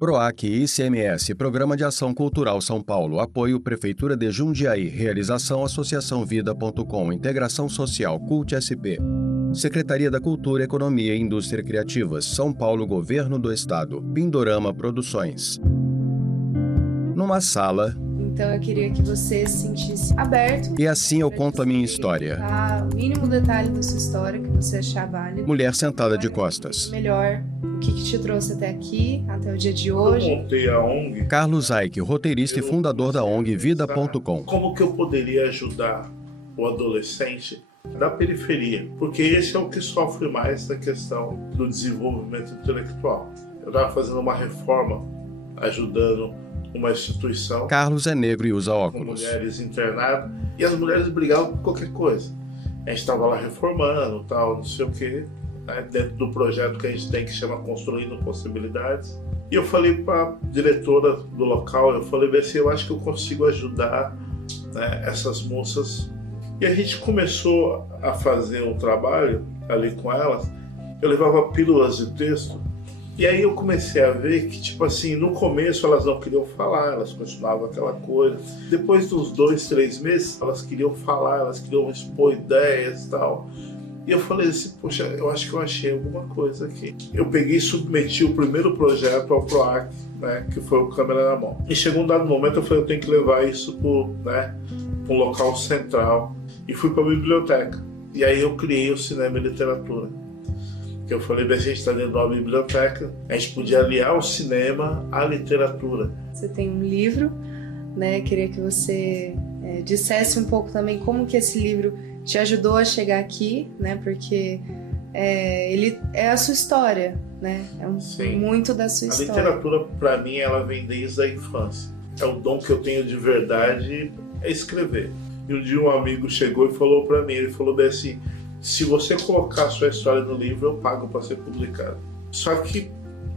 PROAC e ICMS, Programa de Ação Cultural São Paulo, apoio Prefeitura de Jundiaí, realização Associação Vida.com, Integração Social, Cult SP. Secretaria da Cultura, Economia e Indústria Criativas, São Paulo, Governo do Estado, Pindorama Produções. Numa sala... Então eu queria que você se sentisse aberto. E assim eu conto a minha história. O mínimo detalhe da sua história que você achar válido. Mulher sentada de costas. Melhor, o que te trouxe até aqui, até o dia de hoje. Eu montei a ONG. Carlos Aik, roteirista e fundador da ONG Vida.com. Como que eu poderia ajudar o adolescente da periferia? Porque esse é o que sofre mais da questão do desenvolvimento intelectual. Eu estava fazendo uma reforma, ajudando uma instituição. Carlos é negro e usa óculos. Com mulheres internadas, e as mulheres brigavam por qualquer coisa. A gente estava lá reformando, tal, não sei o quê, né, dentro do projeto que a gente tem que chama Construindo Possibilidades. E eu falei para a diretora do local, eu falei assim, eu acho que eu consigo ajudar, né, essas moças. E a gente começou a fazer um trabalho ali com elas. Eu levava pílulas de texto. E aí eu comecei a ver que, tipo assim, no começo elas não queriam falar, elas continuavam aquela coisa. Depois dos 2, 3 meses, elas queriam falar, elas queriam expor ideias e tal. E eu falei assim, poxa, eu acho que eu achei alguma coisa aqui. Eu peguei e submeti o primeiro projeto ao PROAC, né, que foi o Câmera na Mão. E chegou um dado momento, eu falei, eu tenho que levar isso para um local central. E fui para a biblioteca. E aí eu criei o Cinema e Literatura. Que eu falei, a gente está dentro de uma biblioteca, a gente podia aliar o cinema à literatura. Você tem um livro, né? Queria que você dissesse um pouco também como que esse livro te ajudou a chegar aqui, né? Porque ele é a sua história, né? Muito da sua história. A literatura, para mim, ela vem desde a infância. É o dom que eu tenho de verdade, é escrever. E um dia um amigo chegou e falou para mim, ele falou assim, se você colocar a sua história no livro, eu pago para ser publicado. Só que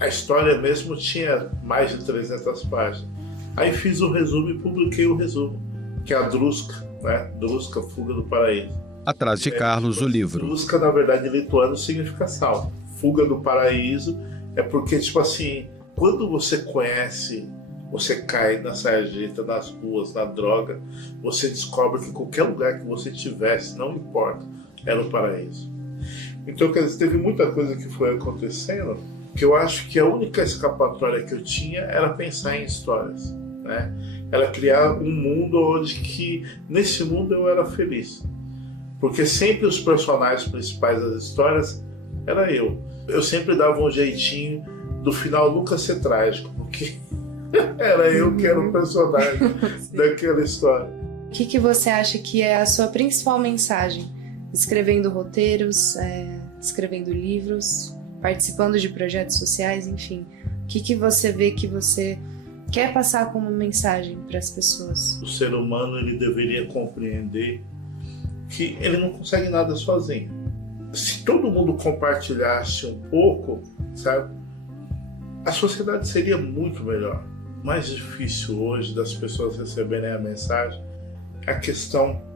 a história mesmo tinha mais de 300 páginas. Aí fiz o resumo e publiquei o resumo, que é a Drusca, né? Drusca, Fuga do Paraíso. Atrás de Carlos, o livro. Drusca, na verdade, em lituano significa sal. Fuga do Paraíso é porque, tipo assim, quando você conhece, você cai na sarjeta, nas ruas, na droga, você descobre que qualquer lugar que você tivesse, não importa, era o paraíso. Então, quer dizer, teve muita coisa que foi acontecendo que eu acho que a única escapatória que eu tinha era pensar em histórias, né? Era criar um mundo onde que, nesse mundo eu era feliz. Porque sempre os personagens principais das histórias era eu. Eu sempre dava um jeitinho do final nunca ser trágico, porque era eu que era o personagem daquela história. O que você acha que é a sua principal mensagem? Escrevendo roteiros, escrevendo livros, participando de projetos sociais, enfim. O que você vê que você quer passar como mensagem para as pessoas? O ser humano, ele deveria compreender que ele não consegue nada sozinho. Se todo mundo compartilhasse um pouco, sabe, a sociedade seria muito melhor. O mais difícil hoje das pessoas receberem a mensagem é a questão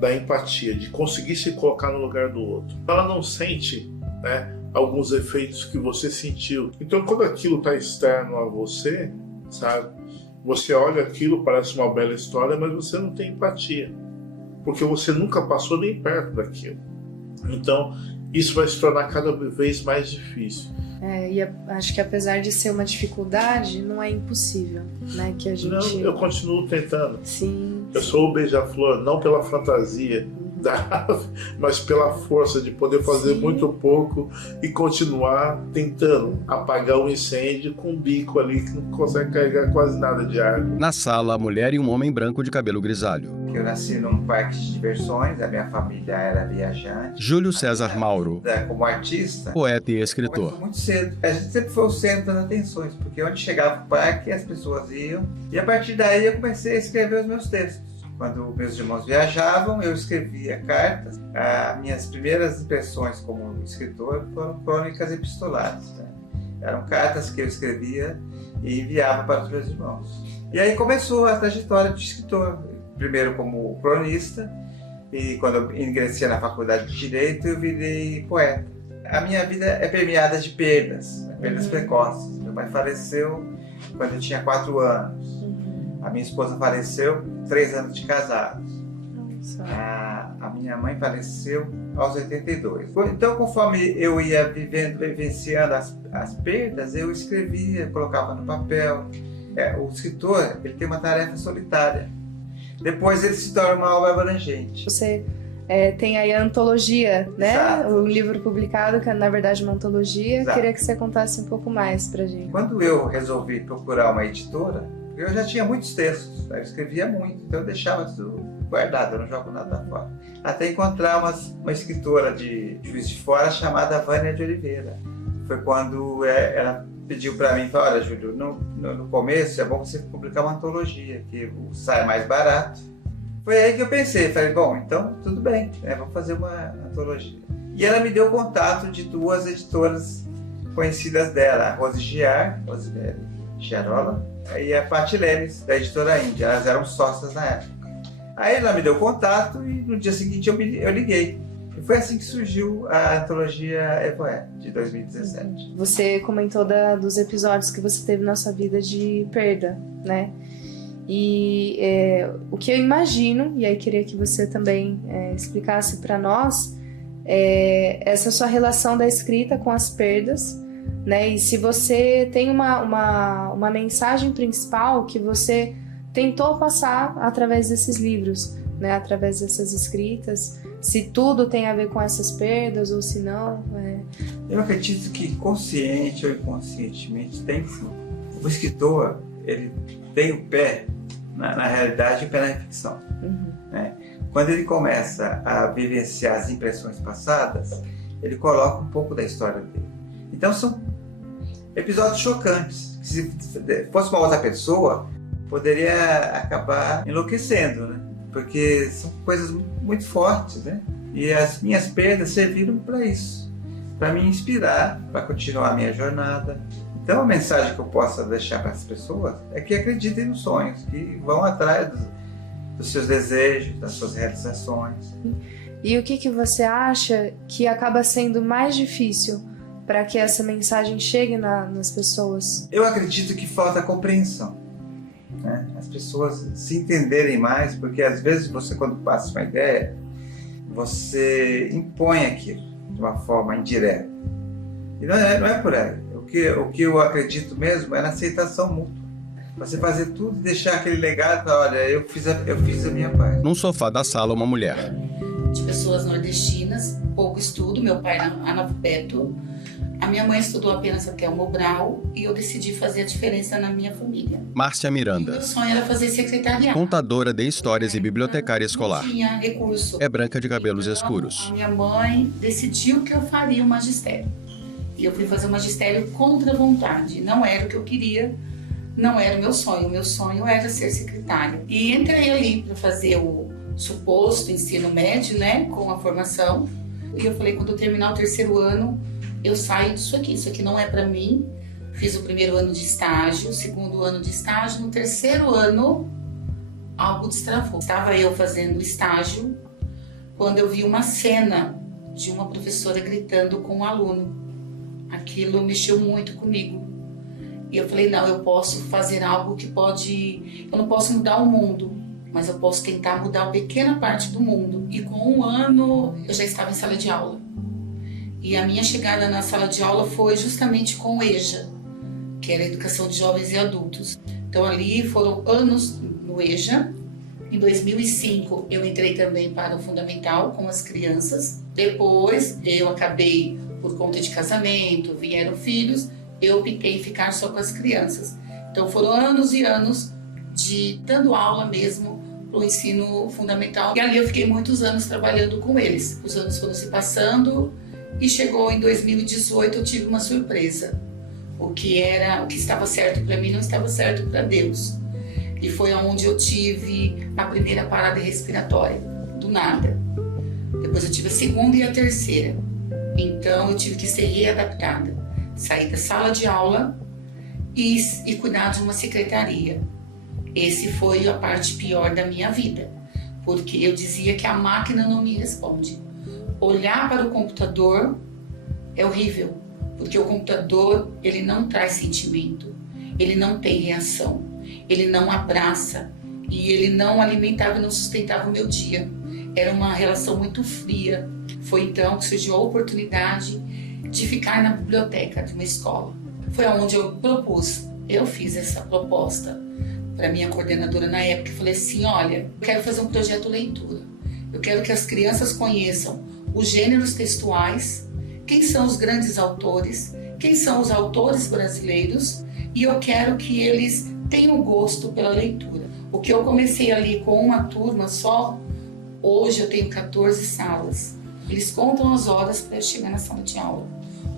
da empatia, de conseguir se colocar no lugar do outro. Ela não sente, né, alguns efeitos que você sentiu. Então, quando aquilo está externo a você, sabe, você olha aquilo, parece uma bela história, mas você não tem empatia, porque você nunca passou nem perto daquilo. Então, isso vai se tornar cada vez mais difícil. E acho que apesar de ser uma dificuldade, não é impossível, né? Que a gente... Não, eu continuo tentando. Sim. Eu sou o beija-flor, não pela fantasia da ave, mas pela força de poder fazer muito pouco e continuar tentando apagar o incêndio com um bico ali que não consegue carregar quase nada de ar. Na sala, a mulher e um homem branco de cabelo grisalho. Eu nasci num parque de diversões, a minha família era viajante. Júlio César Mauro, como artista, poeta e escritor. Começou muito cedo. A gente sempre foi o centro das atenções, porque onde chegava o parque, as pessoas iam. E a partir daí eu comecei a escrever os meus textos. Quando meus irmãos viajavam, eu escrevia cartas. As minhas primeiras impressões como escritor foram crônicas epistolares, né? Eram cartas que eu escrevia e enviava para os meus irmãos. E aí começou a trajetória de escritor. Primeiro como cronista, e quando eu ingressei na faculdade de Direito, eu virei poeta. A minha vida é permeada de perdas, perdas precoces. Meu Meu pai faleceu quando eu tinha 4 anos. A minha esposa faleceu 3 anos de casados. A minha mãe faleceu aos 82. Então, conforme eu ia vivenciando as perdas, eu escrevia, colocava no papel. O escritor, ele tem uma tarefa solitária. Depois ele se torna uma obra abrangente. Você tem aí a antologia, né? Exato. O livro publicado, que é na verdade uma antologia. Exato. Queria que você contasse um pouco mais pra gente. Quando eu resolvi procurar uma editora, eu já tinha muitos textos, eu escrevia muito, então eu deixava tudo guardado, eu não jogo nada fora. Até encontrar uma escritora de Juiz de Fora chamada Vânia de Oliveira. Foi quando ela pediu para mim, olha, Júlio, no começo é bom você publicar uma antologia, que sai mais barato. Foi aí que eu pensei, falei, bom, então tudo bem, vamos fazer uma antologia. E ela me deu contato de 2 editoras conhecidas dela, a Rosemary Giarola e a Patti Lemes, da editora Índia. Elas eram sócias na época. Aí ela me deu contato e no dia seguinte eu liguei. E foi assim que surgiu a antologia Evoé, de 2017. Você comentou dos episódios que você teve na sua vida de perda, né? E o que eu imagino, e aí queria que você também explicasse para nós, essa sua relação da escrita com as perdas, né? E se você tem uma mensagem principal que você tentou passar através desses livros, né? Através dessas escritas, se tudo tem a ver com essas perdas ou se não. Eu acredito que consciente ou inconscientemente tem sim. O escritor, ele tem o pé na realidade e o pé na ficção. Né? Quando ele começa a vivenciar as impressões passadas, ele coloca um pouco da história dele. Então são episódios chocantes. Se fosse uma outra pessoa, poderia acabar enlouquecendo, né? Porque são coisas muito fortes, né? E as minhas perdas serviram para isso, para me inspirar, para continuar a minha jornada. Então a mensagem que eu posso deixar para as pessoas é que acreditem nos sonhos, que vão atrás dos seus desejos, das suas realizações. E o que você acha que acaba sendo mais difícil para que essa mensagem chegue nas pessoas? Eu acredito que falta compreensão, né? As pessoas se entenderem mais, porque às vezes você, quando passa uma ideia, você impõe aquilo de uma forma indireta. E não é por aí. O que eu acredito mesmo é na aceitação mútua. Você fazer tudo e deixar aquele legado, olha, eu fiz a minha parte. Num sofá da sala, uma mulher. De pessoas nordestinas, pouco estudo, meu pai analfabeto, a minha mãe estudou apenas até o Mobral e eu decidi fazer a diferença na minha família. Márcia Miranda. Meu sonho era fazer secretariado. Contadora de histórias e bibliotecária escolar. Não tinha recurso. É branca de cabelos Então, escuros. A minha mãe decidiu que eu faria o magistério. E eu fui fazer o magistério contra a vontade. Não era o que eu queria, não era o meu sonho. O meu sonho era ser secretária. E entrei ali para fazer o suposto ensino médio, né, com a formação. E eu falei, quando eu terminar o 3º ano, eu saio disso aqui. Isso aqui não é para mim. Fiz o 1º ano de estágio, o 2º ano de estágio. No 3º ano, algo destravou. Estava eu fazendo estágio quando eu vi uma cena de uma professora gritando com um aluno. Aquilo mexeu muito comigo. E eu falei, não, eu posso fazer algo que pode... Eu não posso mudar o mundo, mas eu posso tentar mudar uma pequena parte do mundo. E com 1 ano, eu já estava em sala de aula. E a minha chegada na sala de aula foi justamente com o EJA, que era a Educação de Jovens e Adultos. Então ali foram anos no EJA. Em 2005, eu entrei também para o Fundamental com as crianças. Depois, eu acabei... por conta de casamento, vieram filhos, eu optei em ficar só com as crianças. Então foram anos e anos de dando aula mesmo para o ensino fundamental. E ali eu fiquei muitos anos trabalhando com eles. Os anos foram se passando e chegou em 2018 eu tive uma surpresa. O que estava certo para mim não estava certo para Deus. E foi onde eu tive a primeira parada respiratória, do nada. Depois eu tive a 2ª e a 3ª. Então eu tive que ser readaptada, sair da sala de aula e cuidar de uma secretaria. Esse foi a parte pior da minha vida, porque eu dizia que a máquina não me responde. Olhar para o computador é horrível, Porque o computador, ele não traz sentimento, ele não tem reação, ele não abraça e ele não alimentava e não sustentava o meu dia. Era uma relação muito fria. Foi então que surgiu a oportunidade de ficar na biblioteca de uma escola. Foi onde eu fiz essa proposta para minha coordenadora na época e falei assim, olha, eu quero fazer um projeto leitura. Eu quero que as crianças conheçam os gêneros textuais, quem são os grandes autores, quem são os autores brasileiros, e eu quero que eles tenham gosto pela leitura. O que eu comecei ali com uma turma só, hoje eu tenho 14 salas. Eles contam as horas para eu chegar na sala de aula.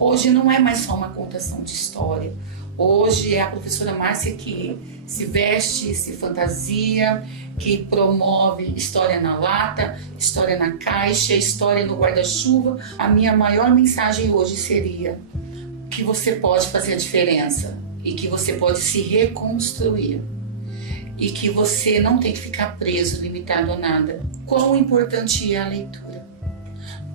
Hoje não é mais só uma contação de história. Hoje é a professora Márcia que se veste, se fantasia, que promove história na lata, história na caixa, história no guarda-chuva. A minha maior mensagem hoje seria que você pode fazer a diferença e que você pode se reconstruir e que você não tem que ficar preso, limitado a nada. Quão importante é a leitura?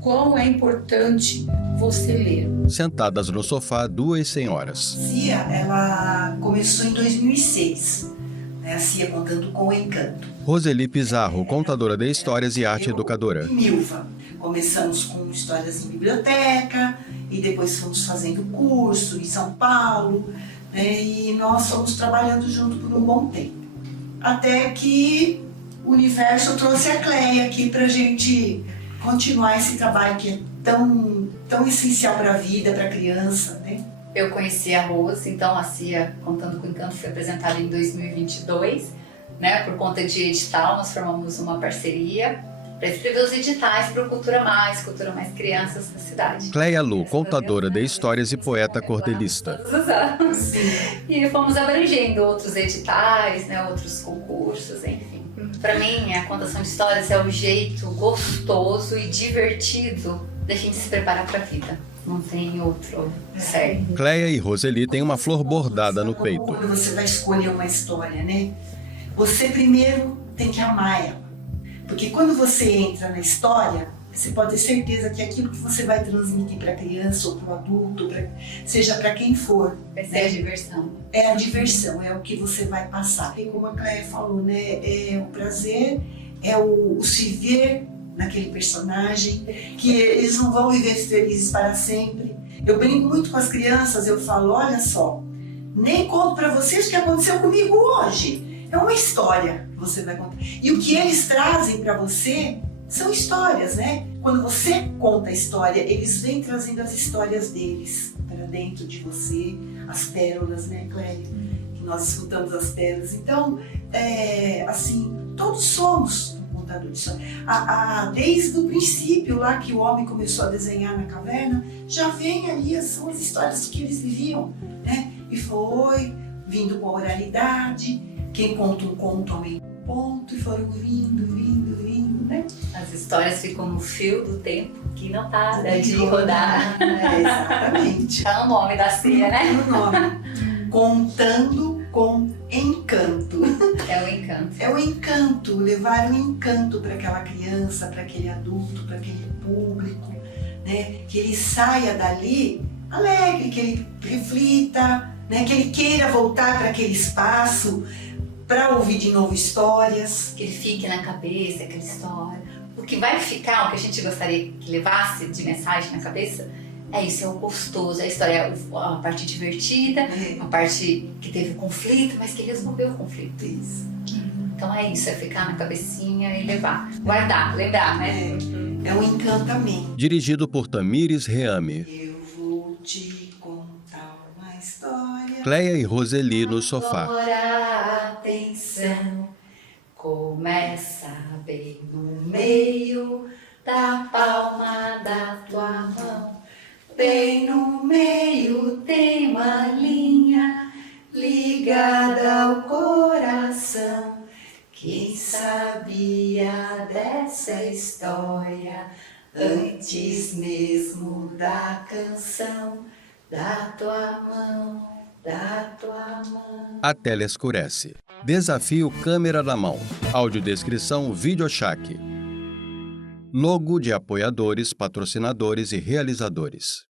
Quão é importante você ler? Sentadas no sofá, duas senhoras. Cia, ela começou em 2006, né? A Cia Contando com o Encanto. Roseli Pizarro, contadora de histórias e arte educadora. E Milva. Começamos com histórias em biblioteca e depois fomos fazendo curso em São Paulo, né? E nós fomos trabalhando junto por um bom tempo. Até que o universo trouxe a Cleia aqui pra gente continuar esse trabalho que é tão essencial para a vida, para a criança, né? Eu conheci a Rose, então a Cia Contando com Encanto foi apresentada em 2022, né? Por conta de edital, nós formamos uma parceria para escrever os editais para o Cultura Mais Crianças da cidade. Cleia Lu, contadora de histórias e poeta cordelista. Todos os anos. E fomos abrangendo outros editais, né? Outros concursos, enfim. Para mim, a contação de histórias é o jeito gostoso e divertido da gente se preparar para a vida. Não tem outro certo. Cleia e Roseli têm uma flor bordada no peito. Quando você vai escolher uma história, né? Você primeiro tem que amar ela. Porque quando você entra na história, você pode ter certeza que aquilo que você vai transmitir para a criança ou para o adulto, seja para quem for, Vai ser a diversão. É a diversão, é o que você vai passar. E como a Cleia falou, né? É o prazer, é o se ver naquele personagem, que eles não vão viver felizes para sempre. Eu brinco muito com as crianças, eu falo, olha só, nem conto para vocês o que aconteceu comigo hoje. É uma história que você vai contar. E o que eles trazem para você são histórias, né? Quando você conta a história, eles vêm trazendo as histórias deles para dentro de você, as pérolas, né, Cleia? Que nós escutamos as pérolas. Então, assim, todos somos contadores de história. Desde o princípio lá que o homem começou a desenhar na caverna, já vem ali, são as histórias que eles viviam, né? E foi vindo com a oralidade, quem conta um conto aumenta um ponto, e foram vindo, né? As histórias ficam no fio do tempo, que não para de rodar. Exatamente. Tá o nome da Cia, né? O nome. Contando com encanto. É o encanto. É o encanto, levar o encanto para aquela criança, para aquele adulto, para aquele público, né? Que ele saia dali alegre, que ele reflita, né? Que ele queira voltar para aquele espaço para ouvir de novo histórias. Que ele fique na cabeça, aquela história. O que vai ficar, o que a gente gostaria que levasse de mensagem na cabeça, é isso, é o gostoso, é a história, a parte divertida, a parte que teve conflito, mas que resolveu o conflito. Isso. Então é isso, é ficar na cabecinha e levar. Guardar, lembrar, né? É um encantamento. Dirigido por Tamires Reame. Eu vou te contar uma história. Cleia e Roseli no sofá. Agora atenção, começa bem no meio da palma da tua mão. Bem no meio tem uma linha ligada ao coração. Quem sabia dessa história antes mesmo da canção? Da tua mão, da tua mão. A tela escurece. Desafio câmera na mão. Audiodescrição Videochac. Logo de apoiadores, patrocinadores e realizadores.